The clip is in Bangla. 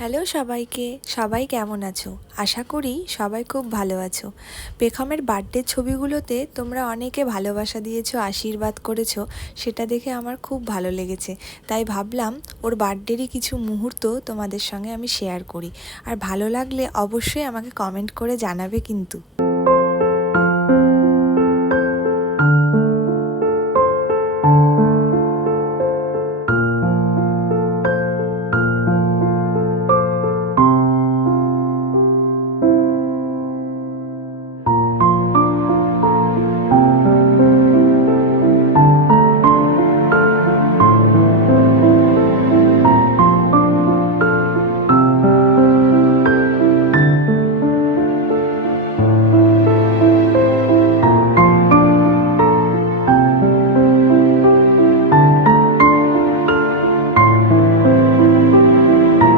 হ্যালো সবাইকে, সবাই কেমন আছো? আশা করি সবাই খুব ভালো আছো। পেখমের বার্থডের ছবিগুলোতে তোমরা অনেকে ভালোবাসা দিয়েছো, আশীর্বাদ করেছো, সেটা দেখে আমার খুব ভালো লেগেছে। তাই ভাবলাম ওর বার্থডেরই কিছু মুহূর্ত তোমাদের সঙ্গে আমি শেয়ার করি। আর ভালো লাগলে অবশ্যই আমাকে কমেন্ট করে জানাবে কিন্তু।